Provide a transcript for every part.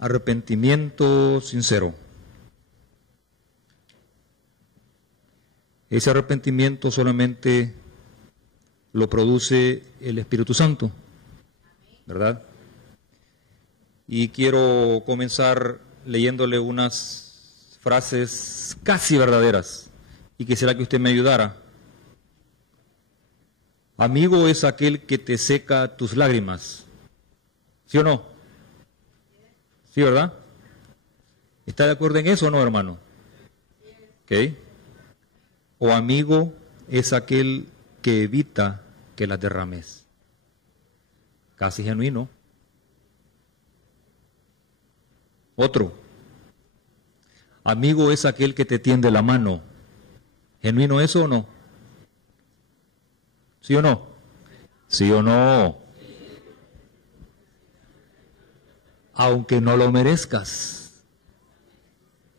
arrepentimiento sincero. Ese arrepentimiento solamente lo produce el Espíritu Santo, ¿verdad? Y quiero comenzar leyéndole unas frases casi verdaderas y quisiera que usted me ayudara. Amigo es aquel que te seca tus lágrimas. ¿Sí o no? ¿Sí, verdad? ¿Está de acuerdo en eso o no, hermano? ¿Ok? O amigo es aquel que evita que las derrames. Casi genuino. Otro. Amigo es aquel que te tiende la mano. ¿Genuino eso o no? ¿Sí o no? ¿Sí o no? Aunque no lo merezcas.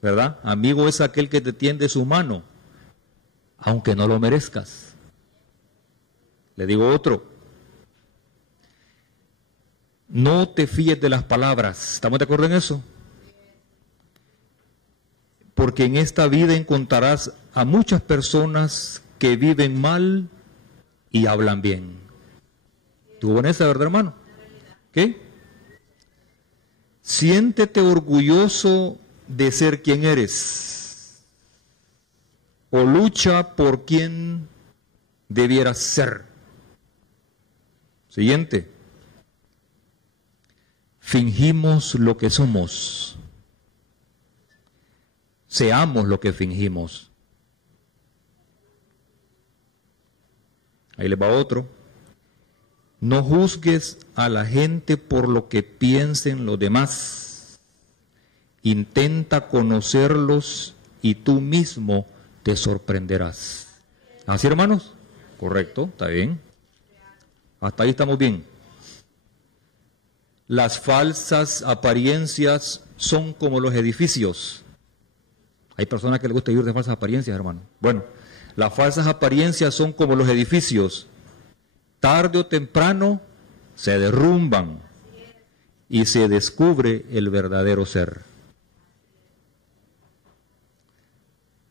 ¿Verdad? Amigo es aquel que te tiende su mano, aunque no lo merezcas. Le digo otro. No te fíes de las palabras. ¿Estamos de acuerdo en eso? Porque en esta vida encontrarás a muchas personas que viven mal y hablan bien. ¿Tuvo en esa, verdad, hermano? ¿Qué? Siéntete orgulloso de ser quien eres, o lucha por quien debieras ser. Siguiente. Fingimos lo que somos. Seamos lo que fingimos. Ahí le va otro. No juzgues a la gente por lo que piensen los demás. Intenta conocerlos y tú mismo te sorprenderás. ¿Así, hermanos? Correcto, está bien. Hasta ahí estamos bien. Las falsas apariencias son como los edificios. Hay personas que les gusta vivir de falsas apariencias, hermano. Bueno, las falsas apariencias son como los edificios. Tarde o temprano se derrumban y se descubre el verdadero ser.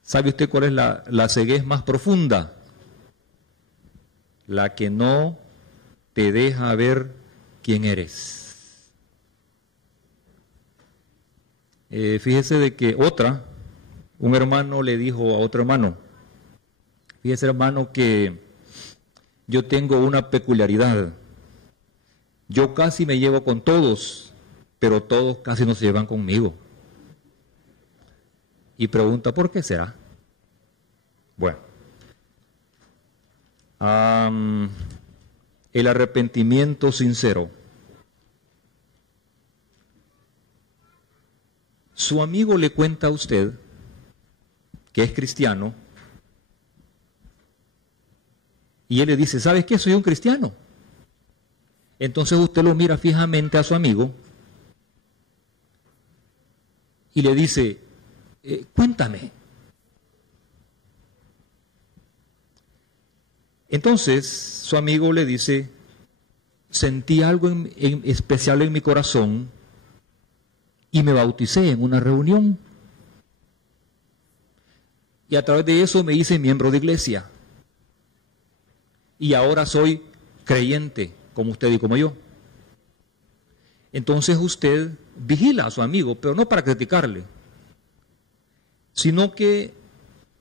¿Sabe usted cuál es la ceguez más profunda? La que no te deja ver quién eres. Fíjese de que un hermano le dijo a otro hermano, fíjese, hermano, que yo tengo una peculiaridad. Yo casi me llevo con todos, pero todos casi no se llevan conmigo. Y pregunta, ¿por qué será? Bueno, el arrepentimiento sincero. Su amigo le cuenta a usted que es cristiano y él le dice, ¿sabes qué? Soy un cristiano. Entonces usted lo mira fijamente a su amigo y le dice, cuéntame. Entonces su amigo le dice, sentí algo en especial en mi corazón y me bauticé en una reunión. Y a través de eso me hice miembro de iglesia. Y ahora soy creyente, como usted y como yo. Entonces usted vigila a su amigo, pero no para criticarle, sino que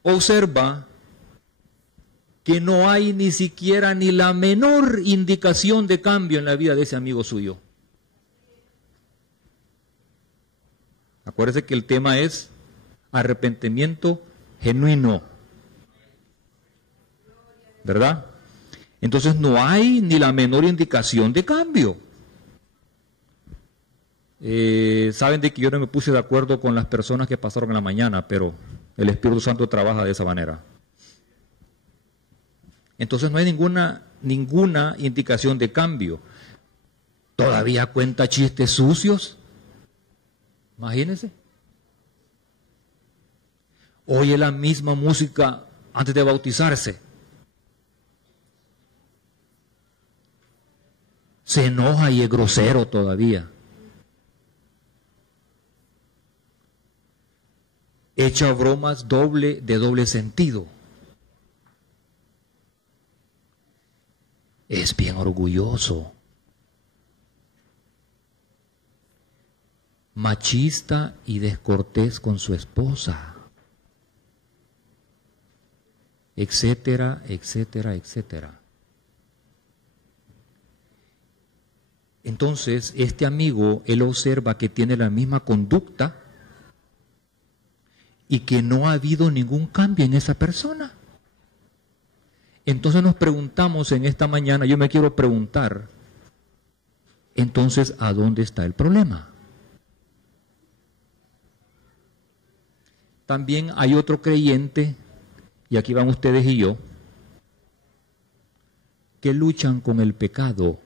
observa que no hay ni siquiera ni la menor indicación de cambio en la vida de ese amigo suyo. Acuérdese que el tema es arrepentimiento genuino, ¿verdad? Entonces no hay ni la menor indicación de cambio. Saben de que yo no me puse de acuerdo con las personas que pasaron en la mañana, pero el Espíritu Santo trabaja de esa manera. Entonces no hay ninguna indicación de cambio. Todavía cuenta chistes sucios. Imagínense. Oye la misma música antes de bautizarse. Se enoja y es grosero todavía. echa bromas de doble sentido. Es bien orgulloso, machista y descortés con su esposa, etcétera, etcétera, etcétera. Entonces, este amigo, él observa que tiene la misma conducta y que no ha habido ningún cambio en esa persona. Entonces nos preguntamos en esta mañana, yo me quiero preguntar, entonces, ¿a dónde está el problema? También hay otro creyente, y aquí van ustedes y yo, que luchan con el pecado.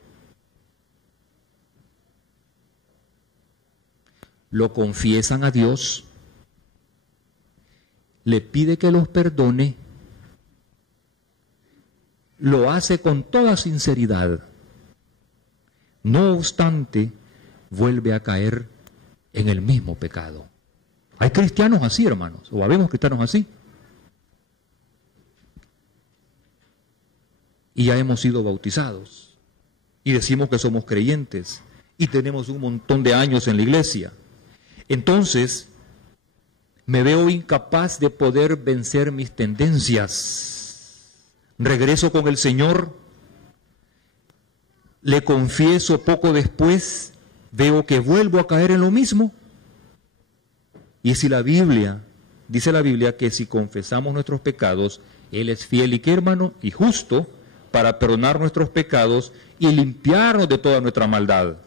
Lo confiesan a Dios, le pide que los perdone, lo hace con toda sinceridad. No obstante, vuelve a caer en el mismo pecado. Hay cristianos así, hermanos, o habemos cristianos así. Y ya hemos sido bautizados, y decimos que somos creyentes, y tenemos un montón de años en la iglesia. Entonces, me veo incapaz de poder vencer mis tendencias. Regreso con el Señor, le confieso poco después, veo que vuelvo a caer en lo mismo. Y si la Biblia, dice la Biblia que si confesamos nuestros pecados, Él es fiel y que hermano y justo para perdonar nuestros pecados y limpiarnos de toda nuestra maldad.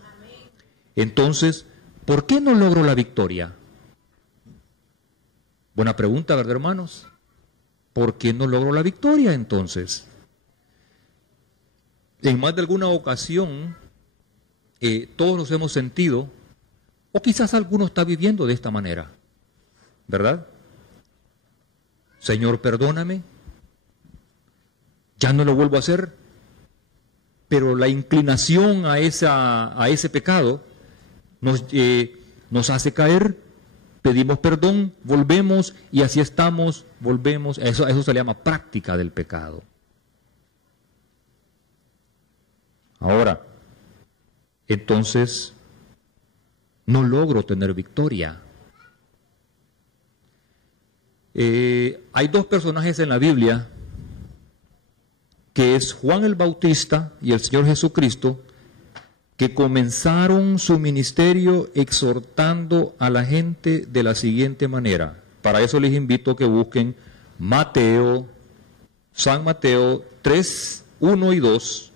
Entonces, ¿por qué no logro la victoria? Buena pregunta, ¿verdad, hermanos? ¿Por qué no logro la victoria entonces? En más de alguna ocasión, todos nos hemos sentido, o quizás alguno está viviendo de esta manera, ¿verdad? Señor, perdóname, ya no lo vuelvo a hacer, pero la inclinación a ese pecado nos hace caer. Pedimos perdón, volvemos y así estamos, volvemos. Eso se le llama práctica del pecado. Ahora, entonces, no logro tener victoria. Hay dos personajes en la Biblia, que es Juan el Bautista y el Señor Jesucristo, que comenzaron su ministerio exhortando a la gente de la siguiente manera. Para eso les invito a que busquen San Mateo 3, 1 y 2.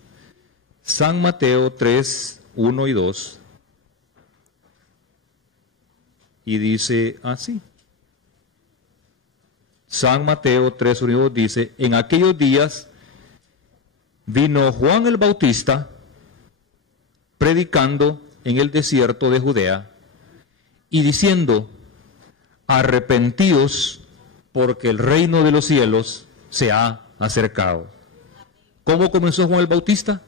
San Mateo 3, 1 y 2. Y dice así. San Mateo 3, 1 y 2 dice, en aquellos días vino Juan el Bautista predicando en el desierto de Judea y diciendo, arrepentíos porque el reino de los cielos se ha acercado. ¿Cómo comenzó Juan el Bautista?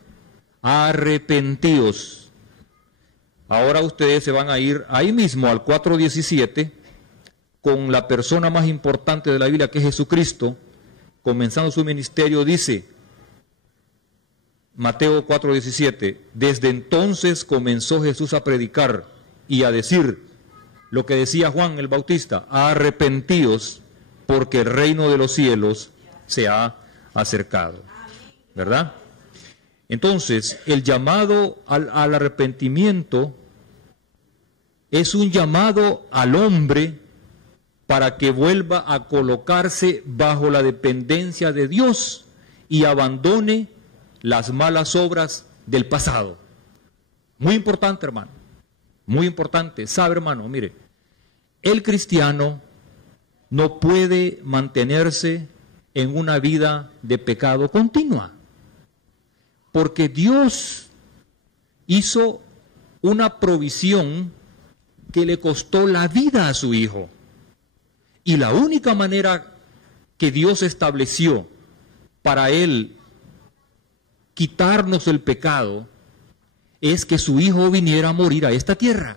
Arrepentíos. Ahora ustedes se van a ir ahí mismo al 4:17 con la persona más importante de la Biblia, que es Jesucristo, comenzando su ministerio, dice, Mateo 4:17, desde entonces comenzó Jesús a predicar y a decir lo que decía Juan el Bautista, arrepentíos porque el reino de los cielos se ha acercado, ¿verdad? Entonces, el llamado al arrepentimiento es un llamado al hombre para que vuelva a colocarse bajo la dependencia de Dios y abandone las malas obras del pasado. Muy importante, hermano, muy importante. Sabe, hermano, mire, el cristiano no puede mantenerse en una vida de pecado continua, porque Dios hizo una provisión que le costó la vida a su Hijo. Y la única manera que Dios estableció para Él quitarnos el pecado es que su Hijo viniera a morir a esta tierra.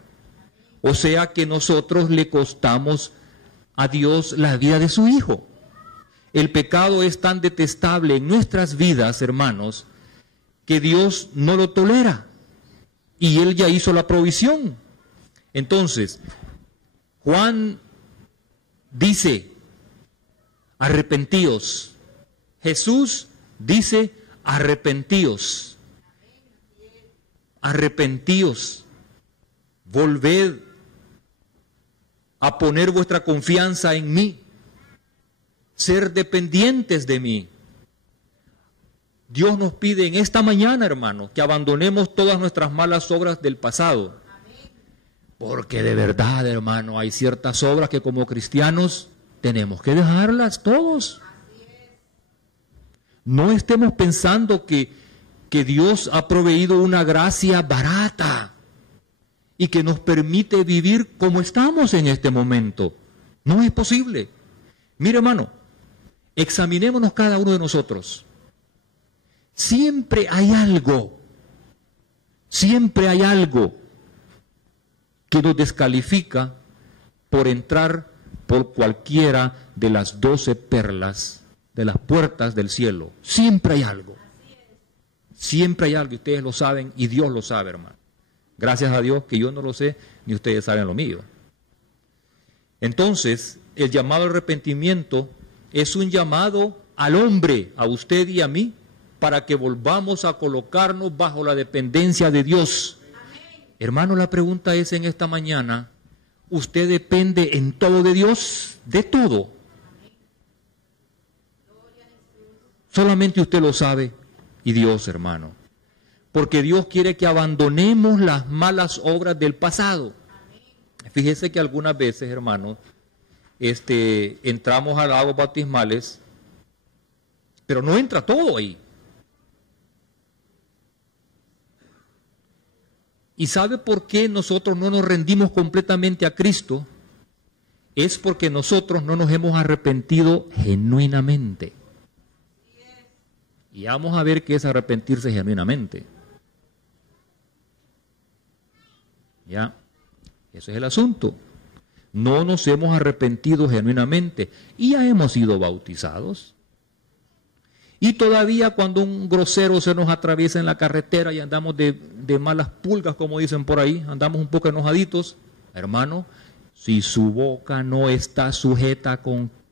O sea que nosotros le costamos a Dios la vida de su Hijo. El pecado es tan detestable en nuestras vidas, hermanos, que Dios no lo tolera. Y Él ya hizo la provisión. Entonces, Juan dice, arrepentíos. Jesús dice, arrepentíos. Arrepentíos. Volved a poner vuestra confianza en mí. Ser dependientes de mí. Dios nos pide en esta mañana, hermano, que abandonemos todas nuestras malas obras del pasado. Porque de verdad, hermano, hay ciertas obras que como cristianos tenemos que dejarlas todos. No estemos pensando que Dios ha proveído una gracia barata y que nos permite vivir como estamos en este momento. No es posible. Mire, hermano, examinémonos cada uno de nosotros. Siempre hay algo que nos descalifica por entrar por cualquiera de las 12 perlas de las puertas del cielo. Siempre hay algo. Siempre hay algo, y ustedes lo saben, y Dios lo sabe, hermano. Gracias a Dios que yo no lo sé, ni ustedes saben lo mío. Entonces, el llamado al arrepentimiento es un llamado al hombre, a usted y a mí, para que volvamos a colocarnos bajo la dependencia de Dios. Amén. Hermano, la pregunta es en esta mañana, ¿usted depende en todo de Dios? De todo. Solamente usted lo sabe y Dios, hermano. Porque Dios quiere que abandonemos las malas obras del pasado. Fíjese que algunas veces, hermano, entramos a las aguas bautismales, pero no entra todo ahí. ¿Y sabe por qué nosotros no nos rendimos completamente a Cristo? Es porque nosotros no nos hemos arrepentido genuinamente. Y vamos a ver qué es arrepentirse genuinamente. ¿Ya? Ese es el asunto. No nos hemos arrepentido genuinamente y ya hemos sido bautizados. Y todavía cuando un grosero se nos atraviesa en la carretera y andamos de malas pulgas, como dicen por ahí, andamos un poco enojaditos, hermano, si su boca no está sujeta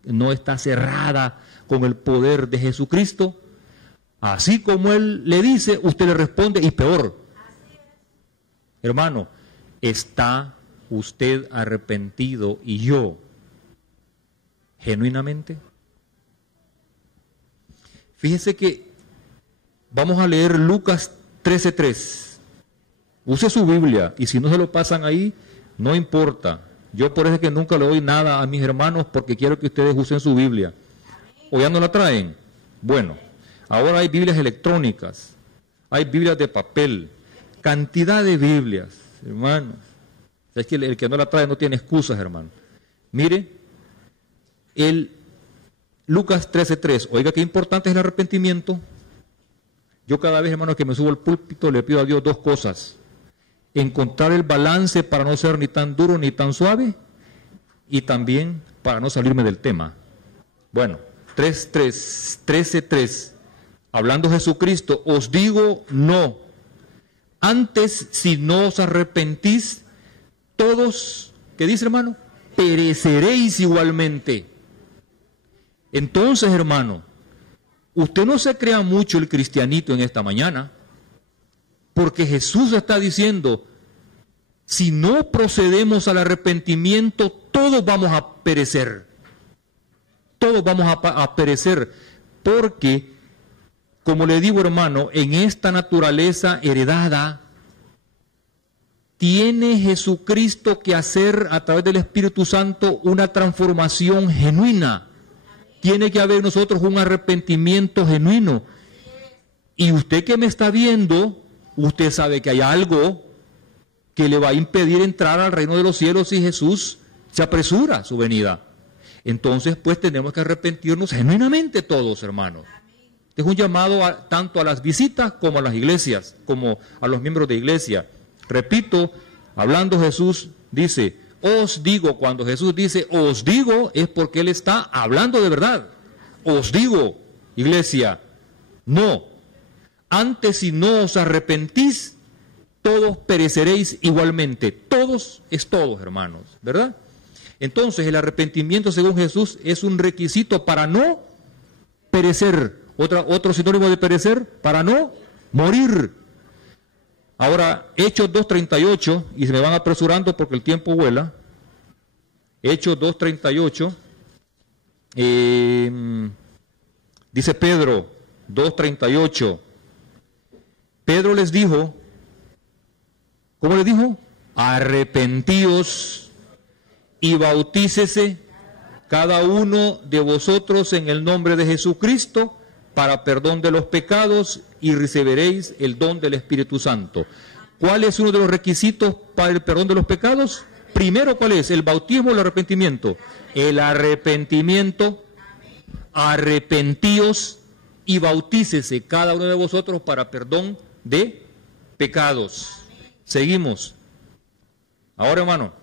no está cerrada con el poder de Jesucristo, así como Él le dice, usted le responde y peor. Hermano, ¿está usted arrepentido y yo genuinamente? Fíjese que vamos a leer Lucas 13:3. Use su Biblia y si no se lo pasan ahí, no importa. Yo por eso es que nunca le doy nada a mis hermanos porque quiero que ustedes usen su Biblia. ¿O ya no la traen? Bueno, ahora hay Biblias electrónicas, hay Biblias de papel, cantidad de Biblias, hermanos. Es que el que no la trae no tiene excusas, hermano. Mire, Lucas 13:3, oiga qué importante es el arrepentimiento. Yo cada vez, hermano, que me subo al púlpito le pido a Dios dos cosas. Encontrar el balance para no ser ni tan duro ni tan suave y también para no salirme del tema. Bueno, 13:3, hablando Jesucristo, os digo no. Antes, si no os arrepentís, todos, ¿qué dice, hermano? Pereceréis igualmente. Entonces, hermano, usted no se crea mucho el cristianito en esta mañana, porque Jesús está diciendo, si no procedemos al arrepentimiento, todos vamos a perecer. Todos vamos a perecer, porque, como le digo, hermano, en esta naturaleza heredada, tiene Jesucristo que hacer a través del Espíritu Santo una transformación genuina. Tiene que haber en nosotros un arrepentimiento genuino. Y usted que me está viendo, usted sabe que hay algo que le va a impedir entrar al reino de los cielos si Jesús se apresura a su venida. Entonces, pues tenemos que arrepentirnos genuinamente todos, hermanos. Es un llamado tanto a las visitas como a las iglesias, como a los miembros de iglesia. Repito, hablando Jesús, dice, os digo, cuando Jesús dice os digo, es porque Él está hablando de verdad. Os digo, iglesia, no. Antes, si no os arrepentís, todos pereceréis igualmente. Todos es todos, hermanos, ¿verdad? Entonces, el arrepentimiento, según Jesús, es un requisito para no perecer. Otro sinónimo de perecer, para no morir. Ahora, Hechos 2:38, y se me van apresurando porque el tiempo vuela. Hechos 2:38, dice Pedro, 2:38. Pedro les dijo, ¿cómo les dijo? Arrepentíos y bautícese cada uno de vosotros en el nombre de Jesucristo para perdón de los pecados y recibiréis el don del Espíritu Santo. ¿Cuál es uno de los requisitos para el perdón de los pecados? Primero, ¿cuál es? ¿El bautismo o el arrepentimiento? El arrepentimiento. Arrepentíos y bautícese cada uno de vosotros para perdón de pecados. Seguimos. Ahora, hermano,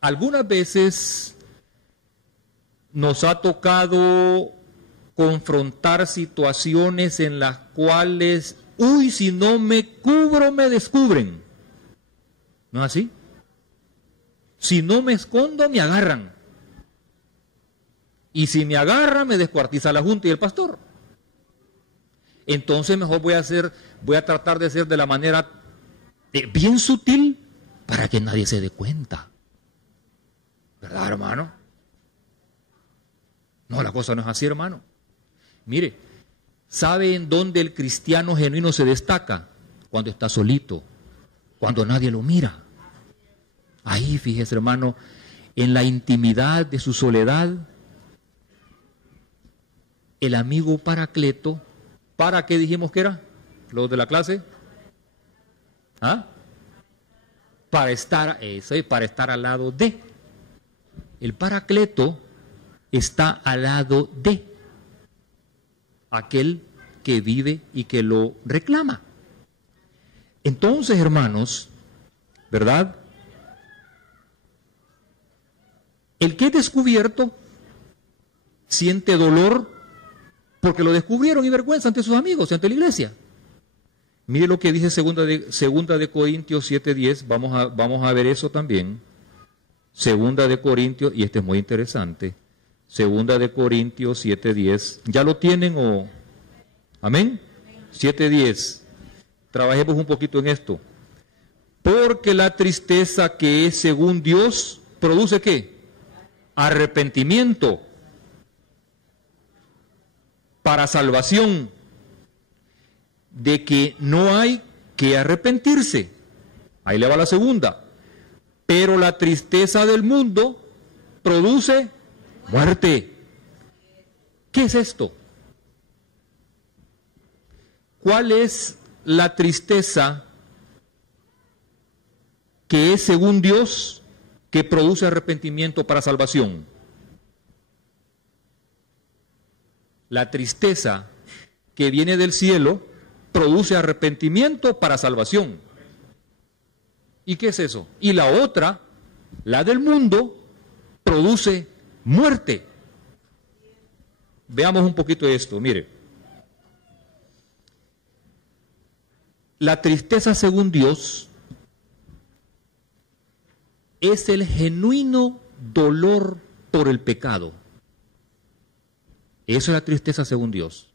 algunas veces nos ha tocado confrontar situaciones en las cuales, uy, si no me cubro, me descubren. ¿No es así? Si no me escondo, me agarran. Y si me agarran, me descuartiza la junta y el pastor. Entonces mejor voy a tratar de ser de la manera bien sutil para que nadie se dé cuenta. ¿Verdad, hermano? No, la cosa no es así, hermano. Mire, ¿sabe en dónde el cristiano genuino se destaca? Cuando está solito, cuando nadie lo mira. Ahí, fíjese, hermano, en la intimidad de su soledad, el amigo Paracleto, ¿para qué dijimos que era? ¿Los de la clase? ¿Ah? Para estar al lado de. El Paracleto está al lado de aquel que vive y que lo reclama. Entonces, hermanos, ¿verdad? El que es descubierto siente dolor porque lo descubrieron y vergüenza ante sus amigos y ante la iglesia. Mire lo que dice segunda de Corintios 7:10, vamos a ver eso también. Segunda de Corintios, y este es muy interesante. Segunda de Corintios 7:10. ¿Ya lo tienen o? ¿Amén? 7:10. Trabajemos un poquito en esto. Porque la tristeza que es según Dios produce ¿qué? Arrepentimiento para salvación, de que no hay que arrepentirse. Ahí le va la segunda. Pero la tristeza del mundo produce muerte. ¿Qué es esto? ¿Cuál es la tristeza que es según Dios que produce arrepentimiento para salvación? La tristeza que viene del cielo produce arrepentimiento para salvación. ¿Y qué es eso? Y la otra, la del mundo, produce muerte. Veamos un poquito esto, mire. La tristeza según Dios es el genuino dolor por el pecado. Eso es la tristeza según Dios.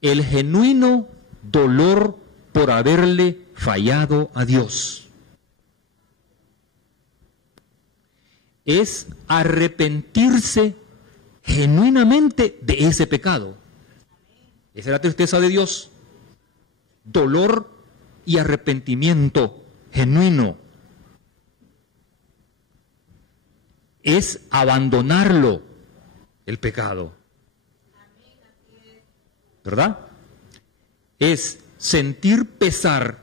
El genuino dolor por haberle fallado a Dios. Es arrepentirse genuinamente de ese pecado. Esa es la tristeza de Dios. Dolor y arrepentimiento genuino. Es abandonarlo, el pecado. ¿Verdad? Es sentir pesar,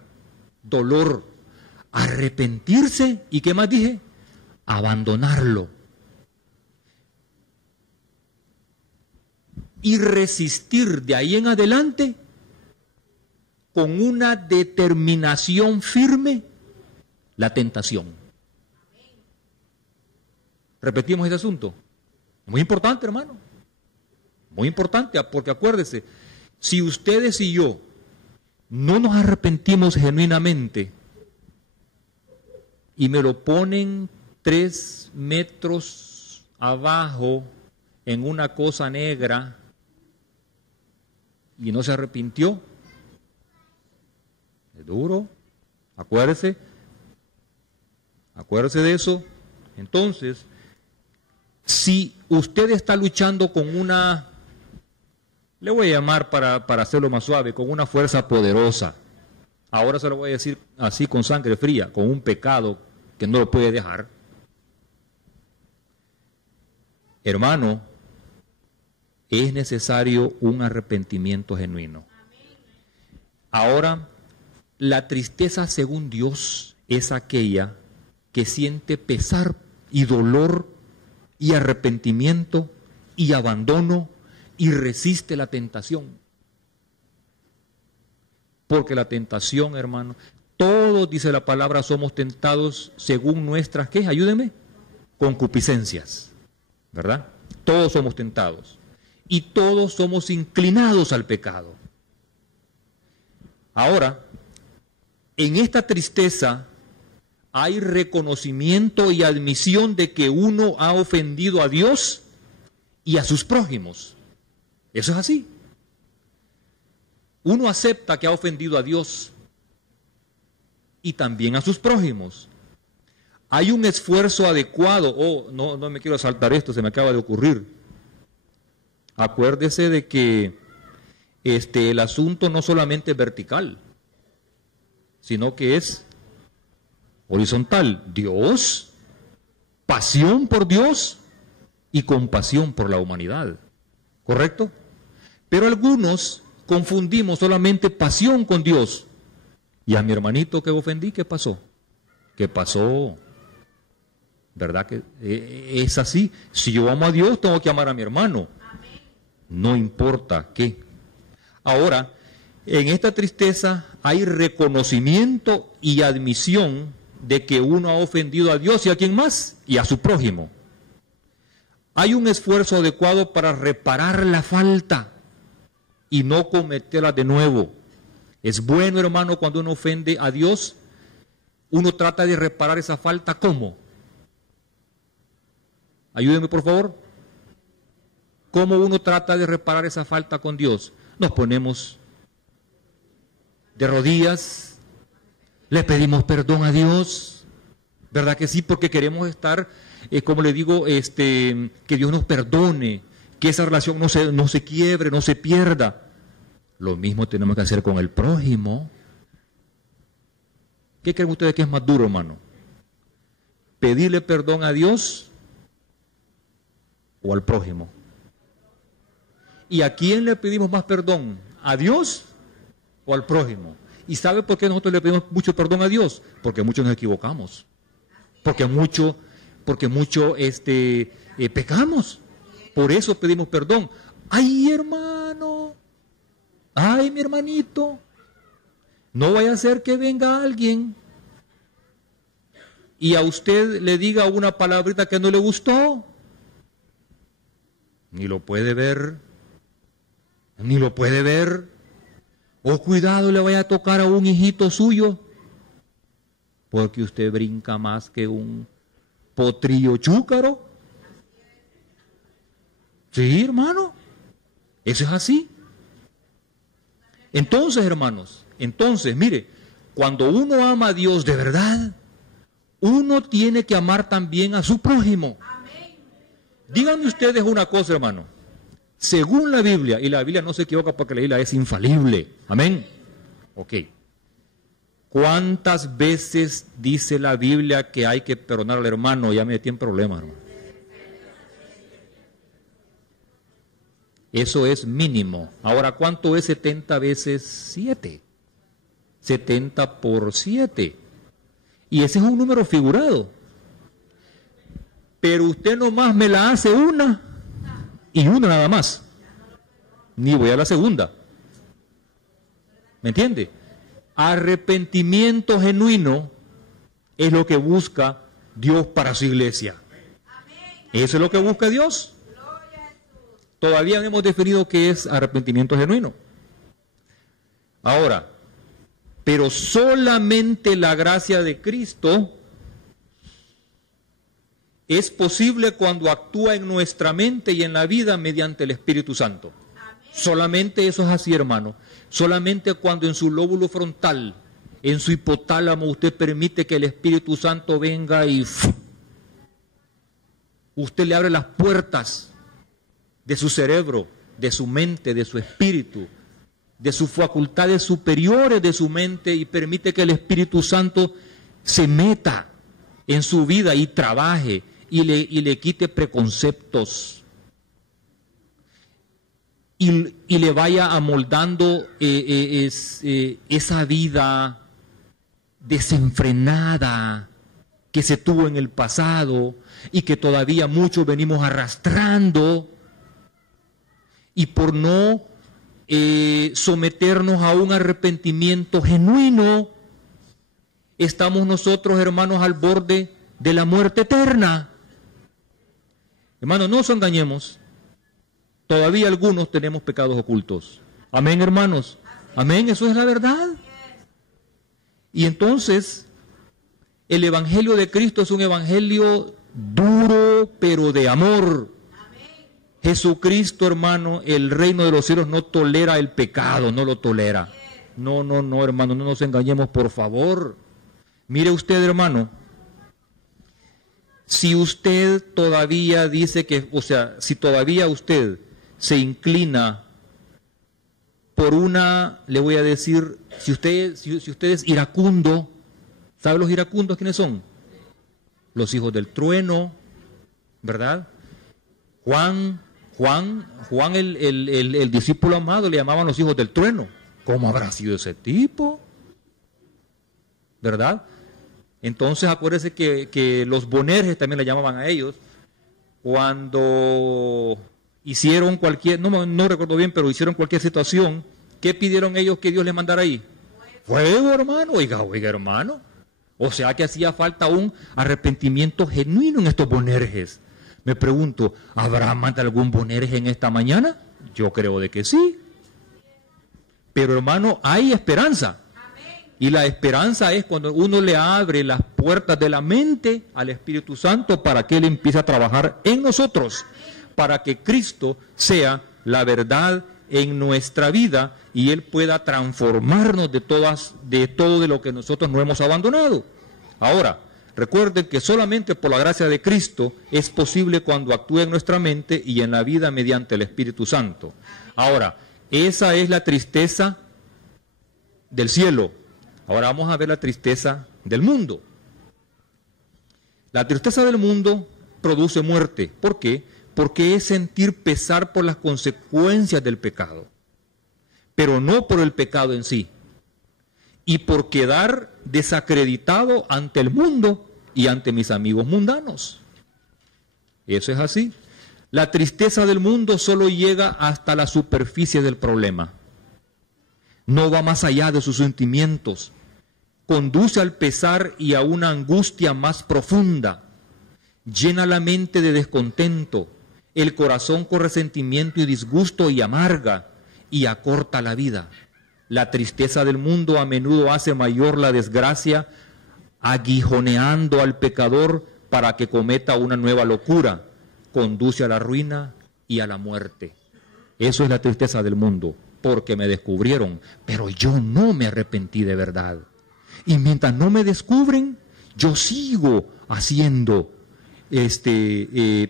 dolor, arrepentirse y ¿qué más dije? Abandonarlo. Y resistir de ahí en adelante con una determinación firme la tentación. Repetimos ese asunto. Muy importante, hermano. Muy importante, porque acuérdese, si ustedes y yo no nos arrepentimos genuinamente y me lo ponen 3 metros abajo en una cosa negra y no se arrepintió, es duro. Acuérdese de eso. Entonces, si usted está luchando con una, le voy a llamar para hacerlo más suave, con una fuerza poderosa, ahora se lo voy a decir así con sangre fría, con un pecado que no lo puede dejar, hermano, es necesario un arrepentimiento genuino. Ahora, la tristeza según Dios es aquella que siente pesar y dolor y arrepentimiento y abandono y resiste la tentación. Porque la tentación, hermano, todos, dice la palabra, somos tentados según nuestras, ¿qué? Ayúdenme, concupiscencias, ¿verdad? Todos somos tentados y todos somos inclinados al pecado. Ahora, en esta tristeza hay reconocimiento y admisión de que uno ha ofendido a Dios y a sus prójimos. Eso es así. Uno acepta que ha ofendido a Dios y también a sus prójimos. Hay un esfuerzo adecuado. No me quiero saltar esto, se me acaba de ocurrir. Acuérdese de que el asunto no solamente es vertical, sino que es horizontal. Dios, pasión por Dios y compasión por la humanidad. ¿Correcto? Pero algunos confundimos solamente pasión con Dios. Y a mi hermanito que ofendí, ¿qué pasó? ¿Qué pasó? ¿Verdad que es así? Si yo amo a Dios, tengo que amar a mi hermano. No importa qué. Ahora, en esta tristeza hay reconocimiento y admisión de que uno ha ofendido a Dios y a quién más, y a su prójimo. Hay un esfuerzo adecuado para reparar la falta y no cometerla de nuevo. Es bueno, hermano, cuando uno ofende a Dios, uno trata de reparar esa falta. ¿Cómo? Ayúdenme, por favor. ¿Cómo uno trata de reparar esa falta con Dios? Nos ponemos de rodillas, le pedimos perdón a Dios, ¿verdad que sí? Porque queremos estar, como le digo, que Dios nos perdone, que esa relación no se quiebre, no se pierda. Lo mismo tenemos que hacer con el prójimo. ¿Qué creen ustedes que es más duro, hermano? ¿Pedirle perdón a Dios o al prójimo? ¿Y a quién le pedimos más perdón? ¿A Dios o al prójimo? ¿Y sabe por qué nosotros le pedimos mucho perdón a Dios? Porque muchos nos equivocamos. Porque mucho pecamos. Por eso pedimos perdón. ¡Ay, hermano! ¡Ay, mi hermanito! No vaya a ser que venga alguien y a usted le diga una palabrita que no le gustó. Ni lo puede ver. Ni lo puede ver. O cuidado, le vaya a tocar a un hijito suyo, porque usted brinca más que un potrillo chúcaro. Sí, hermano. Eso es así. Entonces, hermanos, mire, cuando uno ama a Dios de verdad, uno tiene que amar también a su prójimo. Díganme ustedes una cosa, hermano. Según la Biblia, y la Biblia no se equivoca porque la Biblia es infalible. Amén. Ok. ¿Cuántas veces dice la Biblia que hay que perdonar al hermano? Ya me tiene problemas, hermano. Eso es mínimo. Ahora, ¿cuánto es 70 veces 7? 70 por 7. Y ese es un número figurado. Pero usted nomás me la hace una. Y una nada más. Ni voy a la segunda. ¿Me entiende? Arrepentimiento genuino es lo que busca Dios para su iglesia. Eso es lo que busca Dios. Todavía no hemos definido qué es arrepentimiento genuino. Ahora, pero solamente la gracia de Cristo es posible cuando actúa en nuestra mente y en la vida mediante el Espíritu Santo. Solamente eso es así, hermano. Solamente cuando en su lóbulo frontal, en su hipotálamo, usted permite que el Espíritu Santo venga y usted le abre las puertas de su cerebro, de su mente, de su espíritu, de sus facultades superiores de su mente y permite que el Espíritu Santo se meta en su vida y trabaje y le quite preconceptos y le vaya amoldando esa vida desenfrenada que se tuvo en el pasado y que todavía muchos venimos arrastrando, y por no someternos a un arrepentimiento genuino, estamos nosotros, hermanos, al borde de la muerte eterna. Hermanos, no nos engañemos, todavía algunos tenemos pecados ocultos. Amén, hermanos. Amén, eso es la verdad. Y entonces, el Evangelio de Cristo es un Evangelio duro, pero de amor. Jesucristo, hermano, el reino de los cielos no tolera el pecado, no lo tolera. No, hermano, no nos engañemos, por favor. Mire usted, hermano, si usted todavía dice que, o sea, si todavía usted se inclina por una, le voy a decir, si usted es iracundo, ¿sabe los iracundos quiénes son? Los hijos del trueno, ¿verdad? Juan el discípulo amado le llamaban los hijos del trueno. ¿Cómo habrá sido ese tipo? ¿Verdad? Entonces acuérdese que los Bonerges también le llamaban a ellos. Cuando hicieron cualquier, no recuerdo bien, pero hicieron cualquier situación, ¿qué pidieron ellos que Dios les mandara ahí? Fuego, hermano. Oiga, hermano. O sea que hacía falta un arrepentimiento genuino en estos Bonerges. Me pregunto, ¿habrá más de algún Bonerge en esta mañana? Yo creo de que sí. Pero hermano, hay esperanza. Y la esperanza es cuando uno le abre las puertas de la mente al Espíritu Santo para que Él empiece a trabajar en nosotros, para que Cristo sea la verdad en nuestra vida y Él pueda transformarnos de todo de lo que nosotros no hemos abandonado. Ahora, recuerden que solamente por la gracia de Cristo es posible cuando actúe en nuestra mente y en la vida mediante el Espíritu Santo. Ahora, esa es la tristeza del cielo. Ahora vamos a ver la tristeza del mundo. La tristeza del mundo produce muerte. ¿Por qué? Porque es sentir pesar por las consecuencias del pecado, pero no por el pecado en sí. Y por quedar desacreditado ante el mundo y ante mis amigos mundanos. Eso es así. La tristeza del mundo solo llega hasta la superficie del problema. No va más allá de sus sentimientos. Conduce al pesar y a una angustia más profunda. Llena la mente de descontento, el corazón con resentimiento y disgusto y amarga, y acorta la vida. La tristeza del mundo a menudo hace mayor la desgracia, aguijoneando al pecador para que cometa una nueva locura. Conduce a la ruina y a la muerte. Eso es la tristeza del mundo, porque me descubrieron, pero yo no me arrepentí de verdad. Y mientras no me descubren, yo sigo haciendo,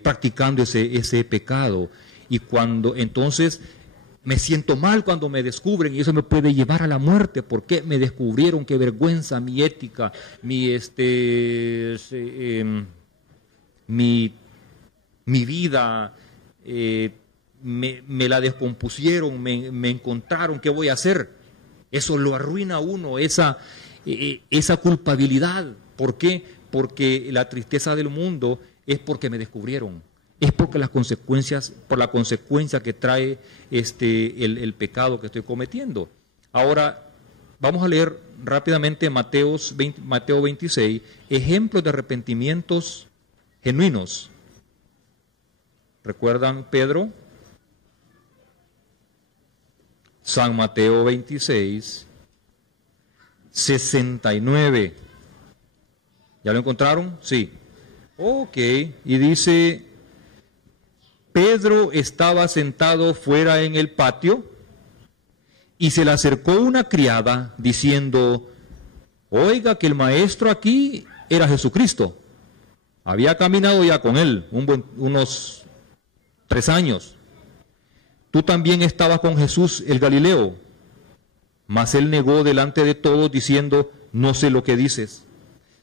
practicando ese pecado. Y cuando entonces me siento mal cuando me descubren y eso me puede llevar a la muerte. ¿Por qué me descubrieron? Qué vergüenza, mi ética, mi vida, me la descompusieron, me encontraron, ¿qué voy a hacer? Eso lo arruina a uno, esa culpabilidad. ¿Por qué? Porque la tristeza del mundo es porque me descubrieron. Es porque por la consecuencia que trae el pecado que estoy cometiendo. Ahora, vamos a leer rápidamente Mateo 26, ejemplos de arrepentimientos genuinos. ¿Recuerdan Pedro? San Mateo 26, 69. ¿Ya lo encontraron? Sí. Ok, y dice, Pedro estaba sentado fuera en el patio y se le acercó una criada diciendo, oiga que el maestro aquí era Jesucristo. Había caminado ya con él unos 3 años. Tú también estabas con Jesús el Galileo. Mas él negó delante de todos diciendo, no sé lo que dices.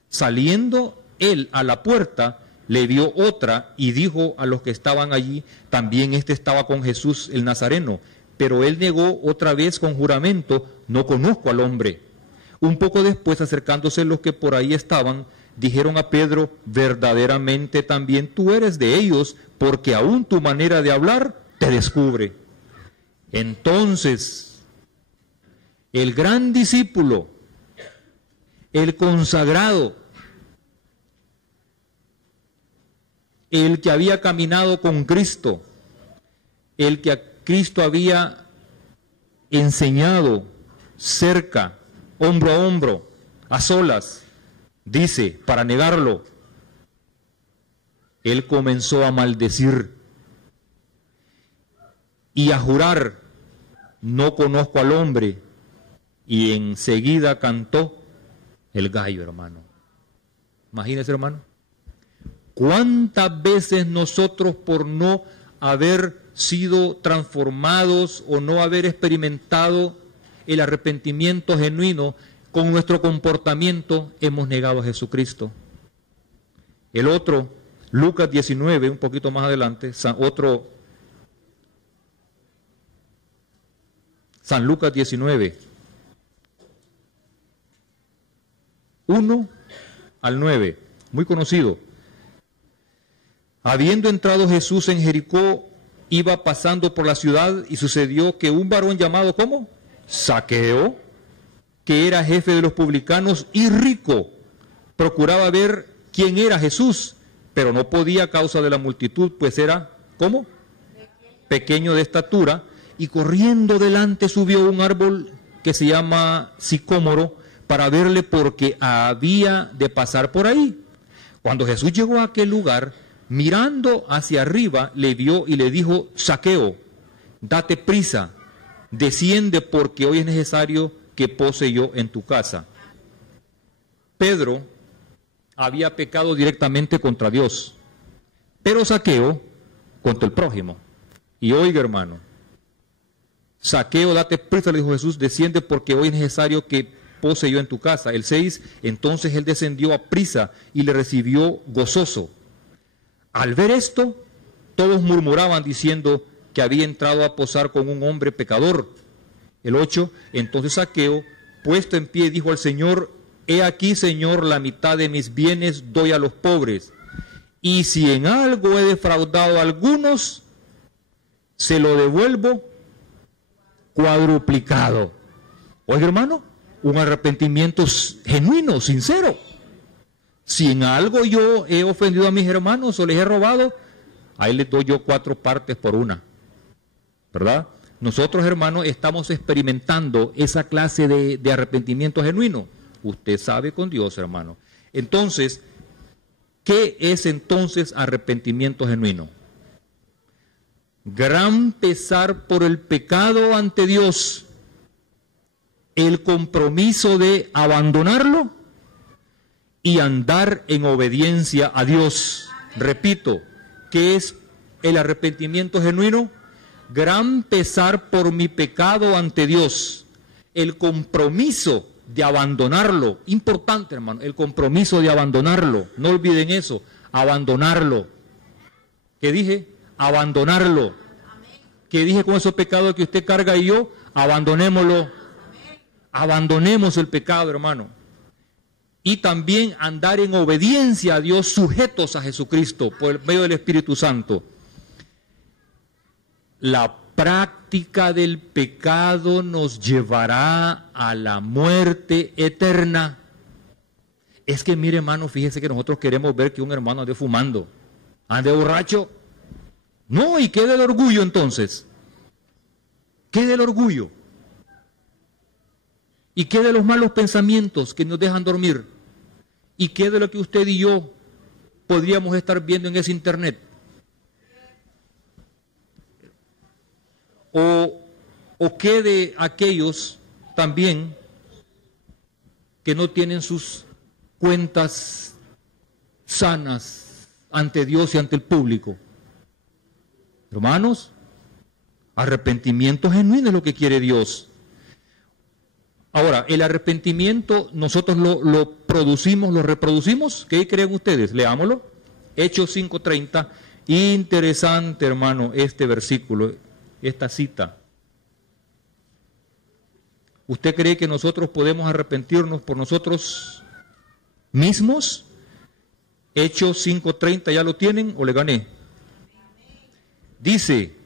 Saliendo él a la puerta, le vio otra y dijo a los que estaban allí, también estaba con Jesús el Nazareno. Pero él negó otra vez con juramento, no conozco al hombre. Un poco después, acercándose los que por ahí estaban, dijeron a Pedro, verdaderamente también tú eres de ellos, porque aún tu manera de hablar te descubre. Entonces, el gran discípulo, el consagrado, el que había caminado con Cristo, el que a Cristo había enseñado cerca, hombro a hombro, a solas, dice, para negarlo, él comenzó a maldecir y a jurar, no conozco al hombre, y enseguida cantó el gallo, hermano. Imagínese, hermano, cuántas veces nosotros por no haber sido transformados o no haber experimentado el arrepentimiento genuino, con nuestro comportamiento hemos negado a Jesucristo. El otro, Lucas 19, un poquito más adelante, San Lucas 19, 1 al 9, muy conocido. Habiendo entrado Jesús en Jericó, iba pasando por la ciudad y sucedió que un varón llamado, ¿cómo? Zaqueo, que era jefe de los publicanos y rico, procuraba ver quién era Jesús, pero no podía a causa de la multitud, pues era, ¿cómo? Pequeño de estatura, y corriendo delante subió un árbol que se llama sicómoro para verle porque había de pasar por ahí. Cuando Jesús llegó a aquel lugar, mirando hacia arriba, le vio y le dijo, Zaqueo, date prisa, desciende porque hoy es necesario que pose yo en tu casa. Pedro había pecado directamente contra Dios, pero Zaqueo contra el prójimo. Y oiga, hermano, Zaqueo, date prisa, le dijo Jesús, desciende porque hoy es necesario que pose yo en tu casa. El 6, entonces él descendió a prisa y le recibió gozoso. Al ver esto, todos murmuraban diciendo que había entrado a posar con un hombre pecador. El 8, entonces Zaqueo, puesto en pie, dijo al Señor, he aquí, Señor, la mitad de mis bienes doy a los pobres, y si en algo he defraudado a algunos, se lo devuelvo cuadruplicado. Oiga, hermano, un arrepentimiento genuino, sincero. Si en algo yo he ofendido a mis hermanos o les he robado, ahí les doy yo 4 partes por una, ¿verdad? Nosotros, hermanos, estamos experimentando esa clase de arrepentimiento genuino. Usted sabe con Dios, hermano. Entonces, ¿qué es entonces arrepentimiento genuino? Gran pesar por el pecado ante Dios, el compromiso de abandonarlo y andar en obediencia a Dios. Repito, ¿qué es el arrepentimiento genuino? Gran pesar por mi pecado ante Dios, el compromiso de abandonarlo. Importante, hermano, el compromiso de abandonarlo. No olviden eso, abandonarlo. ¿Qué dije? Abandonarlo. ¿Qué dije con esos pecados que usted carga y yo? Abandonémoslo. Abandonemos el pecado, hermano. Y también andar en obediencia a Dios, sujetos a Jesucristo por medio del Espíritu Santo. La práctica del pecado nos llevará a la muerte eterna. Es que mire, hermano, fíjese que nosotros queremos ver que un hermano ande fumando, ande borracho. No, ¿y qué del orgullo entonces? ¿Qué del orgullo? ¿Y qué de los malos pensamientos que nos dejan dormir? ¿Y qué de lo que usted y yo podríamos estar viendo en ese internet? ¿O qué de aquellos también que no tienen sus cuentas sanas ante Dios y ante el público? Hermanos, arrepentimiento genuino es lo que quiere Dios. Ahora, el arrepentimiento nosotros lo producimos, lo reproducimos. ¿Qué creen ustedes? Leámoslo. Hechos 5:30. Interesante, hermano, este versículo, esta cita. ¿Usted cree que nosotros podemos arrepentirnos por nosotros mismos? Hechos 5:30, ¿ya lo tienen o le gané? Dice,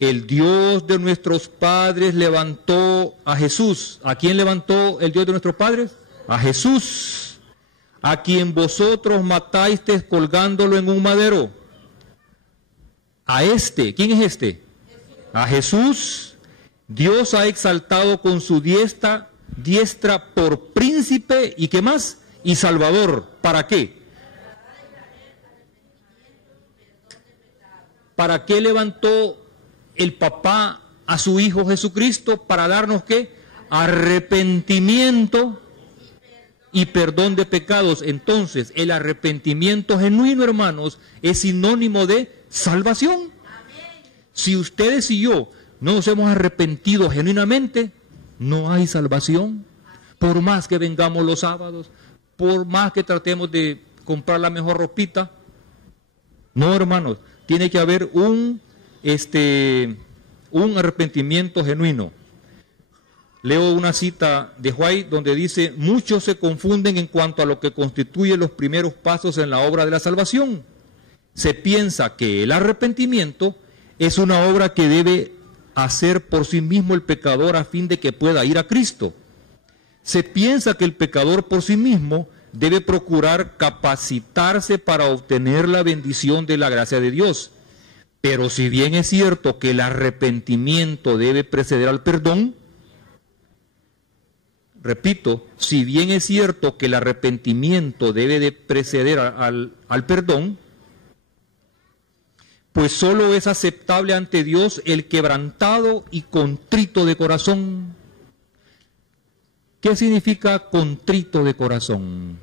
el Dios de nuestros padres levantó a Jesús. ¿A quién levantó el Dios de nuestros padres? A Jesús, a quien vosotros matasteis colgándolo en un madero. A este, ¿quién es este? A Jesús, Dios ha exaltado con su diestra por príncipe y ¿qué más? Y salvador. ¿Para qué? ¿Para qué levantó el papá a su Hijo Jesucristo? Para darnos ¿qué? Arrepentimiento y perdón de pecados. Entonces, el arrepentimiento genuino, hermanos, es sinónimo de salvación. Si ustedes y yo no nos hemos arrepentido genuinamente, no hay salvación. Por más que vengamos los sábados, por más que tratemos de comprar la mejor ropita, no, hermanos, tiene que haber un arrepentimiento genuino. Leo una cita de White donde dice, muchos se confunden en cuanto a lo que constituye los primeros pasos en la obra de la salvación. Se piensa que el arrepentimiento es una obra que debe hacer por sí mismo el pecador a fin de que pueda ir a Cristo. Se piensa que el pecador por sí mismo debe procurar capacitarse para obtener la bendición de la gracia de Dios. Pero si bien es cierto que el arrepentimiento debe preceder al perdón, repito, si bien es cierto que el arrepentimiento debe de preceder al perdón, pues solo es aceptable ante Dios el quebrantado y contrito de corazón. ¿Qué significa contrito de corazón?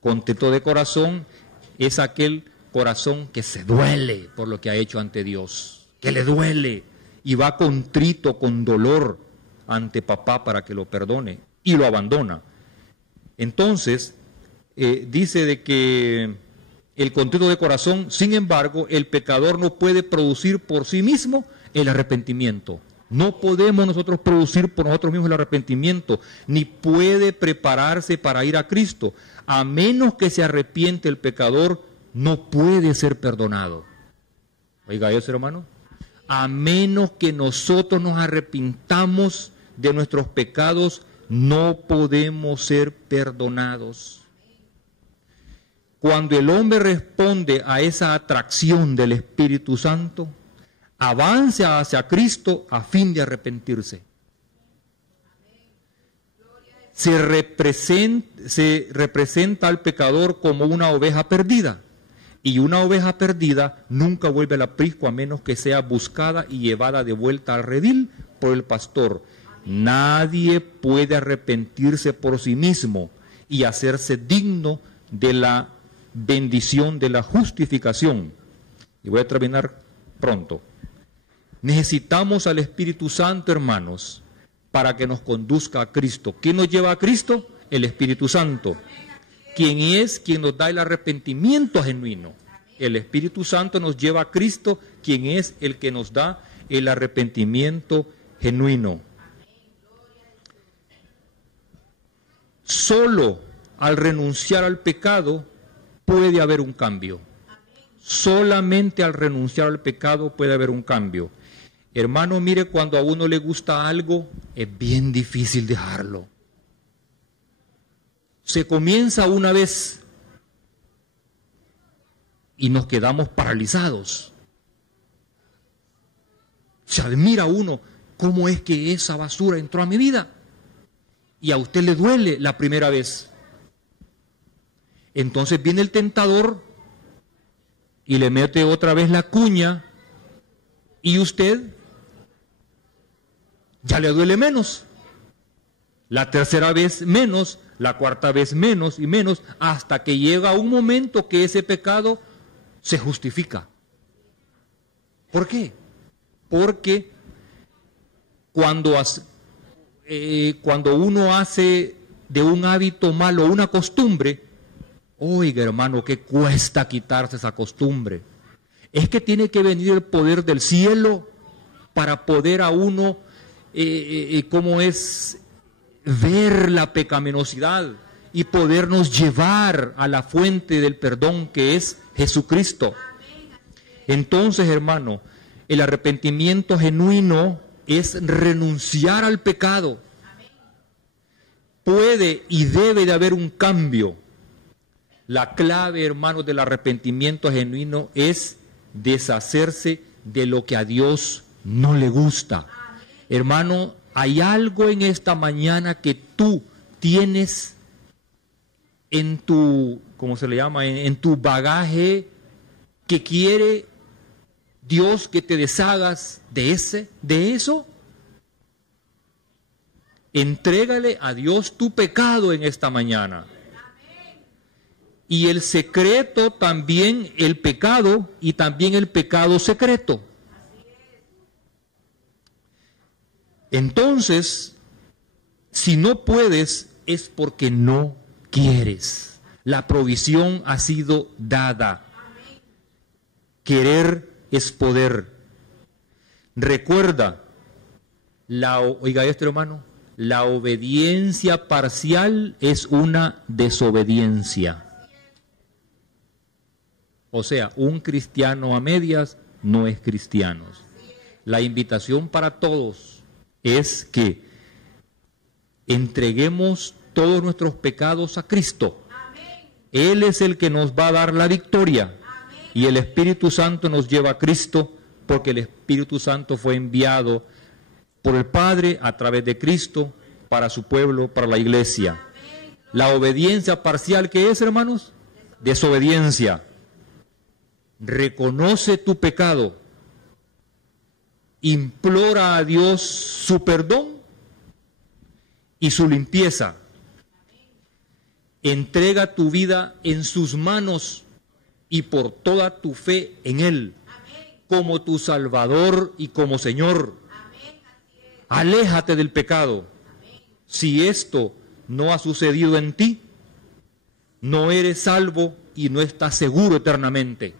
Contrito de corazón es aquel corazón que se duele por lo que ha hecho ante Dios, que le duele y va contrito, con dolor ante papá para que lo perdone y lo abandona. Entonces, dice de que el contrito de corazón, sin embargo, el pecador no puede producir por sí mismo el arrepentimiento. No podemos nosotros producir por nosotros mismos el arrepentimiento, ni puede prepararse para ir a Cristo. A menos que se arrepiente el pecador, no puede ser perdonado. Oiga eso, hermano. A menos que nosotros nos arrepintamos de nuestros pecados, no podemos ser perdonados. Cuando el hombre responde a esa atracción del Espíritu Santo, avanza hacia Cristo a fin de arrepentirse. Se representa al pecador como una oveja perdida, y una oveja perdida nunca vuelve al aprisco a menos que sea buscada y llevada de vuelta al redil por el pastor. Nadie puede arrepentirse por sí mismo y hacerse digno de la bendición de la justificación. Y voy a terminar pronto. Necesitamos al Espíritu Santo, hermanos, para que nos conduzca a Cristo. ¿Quién nos lleva a Cristo? El Espíritu Santo. ¿Quién es quien nos da el arrepentimiento genuino? El Espíritu Santo nos lleva a Cristo, quien es el que nos da el arrepentimiento genuino. Solo al renunciar al pecado puede haber un cambio. Solamente al renunciar al pecado puede haber un cambio. Hermano, mire, cuando a uno le gusta algo, es bien difícil dejarlo. se comienza una vez y nos quedamos paralizados. Se admira uno, ¿cómo es que esa basura entró a mi vida? Y a usted le duele la primera vez. Entonces viene el tentador y le mete otra vez la cuña y usted ya le duele menos. La tercera vez menos, la cuarta vez menos y menos, hasta que llega un momento que ese pecado se justifica. ¿Por qué? Porque cuando uno hace de un hábito malo una costumbre, oiga hermano, que cuesta quitarse esa costumbre. Es que tiene que venir el poder del cielo para poder a uno, cómo es, ver la pecaminosidad y podernos llevar a la fuente del perdón que es Jesucristo. Entonces, hermano, el arrepentimiento genuino es renunciar al pecado. Puede y debe de haber un cambio. La clave, hermanos, del arrepentimiento genuino es deshacerse de lo que a Dios no le gusta. Hermano, hay algo en esta mañana que tú tienes en tu, ¿cómo se le llama? En tu bagaje, que quiere Dios que te deshagas de eso. Entrégale a Dios tu pecado en esta mañana. Y el secreto también, el pecado y también el pecado secreto. Entonces, si no puedes, es porque no quieres. La provisión ha sido dada. Querer es poder. Recuerda, oiga esto, hermano, la obediencia parcial es una desobediencia. O sea, un cristiano a medias no es cristiano. La invitación para todos es que entreguemos todos nuestros pecados a Cristo. Él es el que nos va a dar la victoria. Y el Espíritu Santo nos lleva a Cristo, porque el Espíritu Santo fue enviado por el Padre a través de Cristo para su pueblo, para la iglesia. La obediencia parcial, ¿qué es, hermanos? Desobediencia. Reconoce tu pecado, implora a Dios su perdón y su limpieza. Entrega tu vida en sus manos y por toda tu fe en Él, como tu Salvador y como Señor. Aléjate del pecado. Si esto no ha sucedido en ti, no eres salvo y no estás seguro eternamente.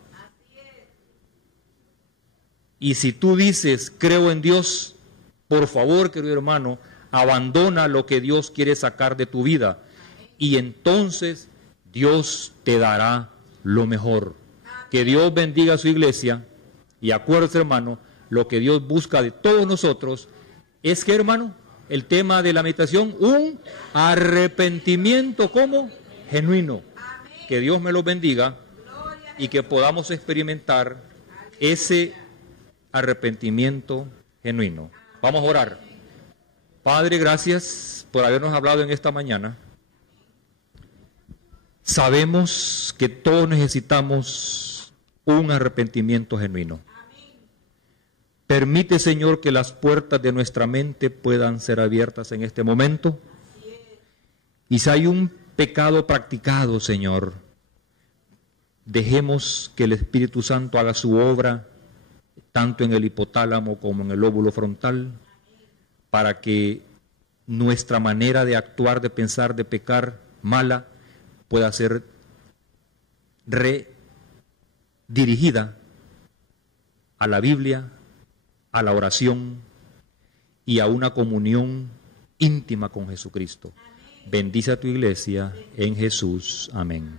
Y si tú dices, creo en Dios, por favor, querido hermano, abandona lo que Dios quiere sacar de tu vida. Y entonces Dios te dará lo mejor. Que Dios bendiga a su iglesia. Y acuérdese, hermano, lo que Dios busca de todos nosotros es que, hermano, el tema de la meditación, un arrepentimiento como genuino. Que Dios me lo bendiga y que podamos experimentar ese arrepentimiento genuino. Vamos a orar. Padre, gracias por habernos hablado en esta mañana. Sabemos que todos necesitamos un arrepentimiento genuino. Permite, Señor, que las puertas de nuestra mente puedan ser abiertas en este momento. Y si hay un pecado practicado, Señor, dejemos que el Espíritu Santo haga su obra, tanto en el hipotálamo como en el lóbulo frontal, para que nuestra manera de actuar, de pensar, de pecar mala, pueda ser redirigida a la Biblia, a la oración y a una comunión íntima con Jesucristo. Bendice a tu iglesia en Jesús. Amén.